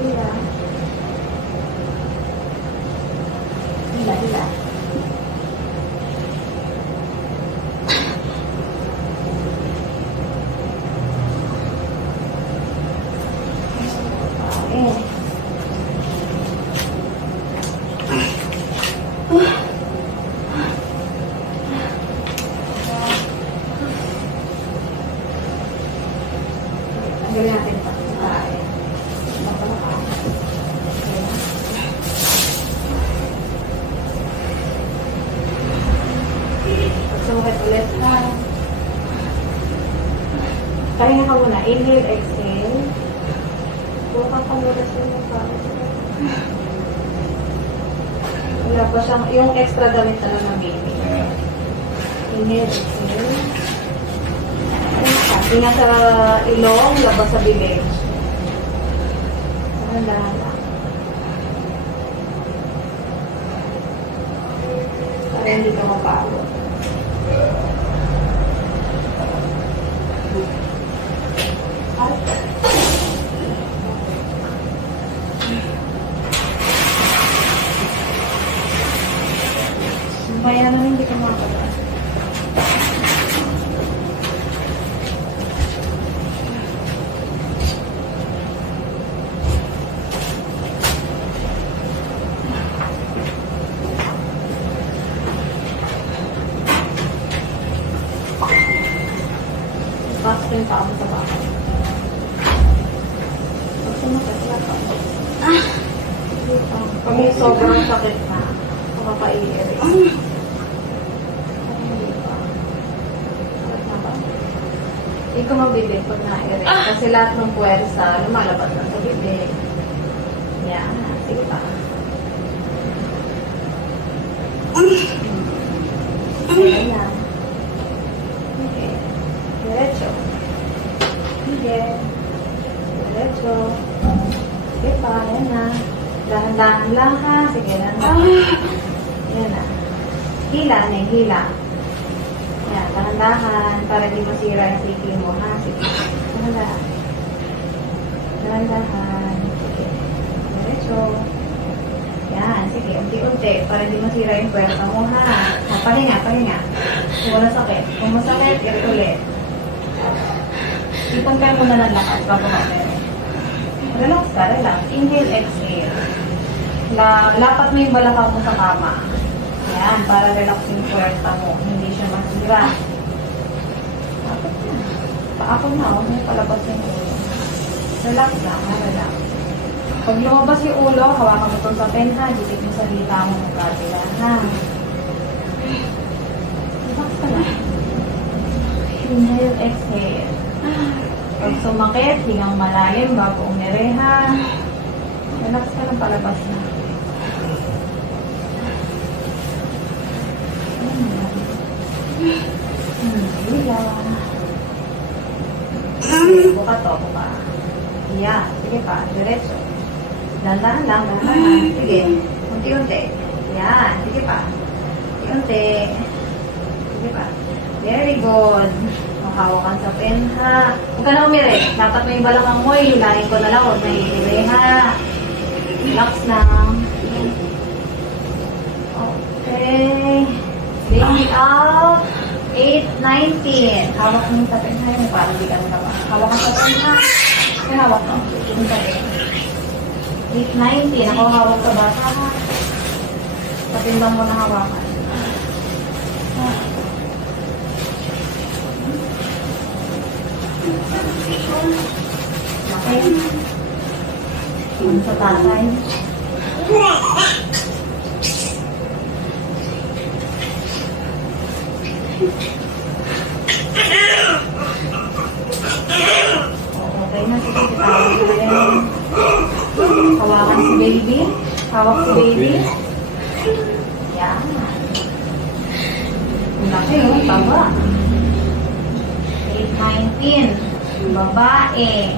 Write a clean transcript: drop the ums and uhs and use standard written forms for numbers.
Hila. Hila, hila. Tanggalin natin ito. Pagsumakit ulit. Pahinga ka muna. Inhale, exhale. Bukan ka muna sa mukha. Wala pa siyang, yung extra damit na lang ng baby. Inhale, exhale. Hinga sa ilong, labas sa bibig. Dahan-dahan. Para hindi ka mapagod. Kaya naman hindi ka mapagod. Pasok yung tao sa bahay. Pag sumakit, wala ka. Pag may sobrang sakit na, makapaiiri. Hindi ko mabibig pag na-ere. Kasi lahat ng puwersa, lumalabas na sa bibig. Yan. Sige pa. Sige lang. Okay. Diretso. Sige. Diretso. Sige pa. Yan na. Dahan-dahan lang ha. Sige lang na. Yan na. Hila na. Hila. Yan. Dahan-dahan. Para di masira yung siki mo ha. Sige. Dahan-dahan. Dahan-dahan. Sige. Diretso. Yan. Sige. Unti-unti. Para di masira yung puwerta mo ha. Pahinga. Pahinga. Kung wala sakit. Kung masakit, iri ulit. Ipon ka muna ng lakas bago mag-ere. Relax ka, relax. Inhale, exhale. Lapat mo yung balakaw mo sa kama. Yan, para relax yung puwerta mo. Hindi siya masira. Dapat na. Paakon na, huwag mo palabas yung ulo. Relax lang, ha, relax. Pag lumabas yung ulo, hawakan mo itong sa pen, ha. Dikit mo sa dita mo ng kabila, ha. Relax ka lang. Inhale, exhale. Pag sumakit, hingang malalim bago umireha. Relax ka ng palabas na. Hila. Buka to, buka. Yan. Sige pa, diretso. Dandahan lang, dandahan. Sige. Unti-unti. Yan. Sige pa. Unti-unti. Sige pa. Very good. Makawakan sa pen, ha. Huwag ka na umire. Dapat may balakang mo. Hilahin ko na lang. Huwag na iire, ha. Relax lang. Okay. Bring it out. 8:19. Hawak mo sa pen, ha. Yung parang di ka mo naman. Hawak mo sa pen, ha. Kaya hawak mo. Yung sa pen. 8:19. Ako hawak sa bata, ha. Sa pen lang mo na hawakan. Okay. Sa tatay. Okay na, sige, tawag ko yan. Hawakan si baby. Hawak si baby. Yan. Laki, oh, taba. 8:19. Babae.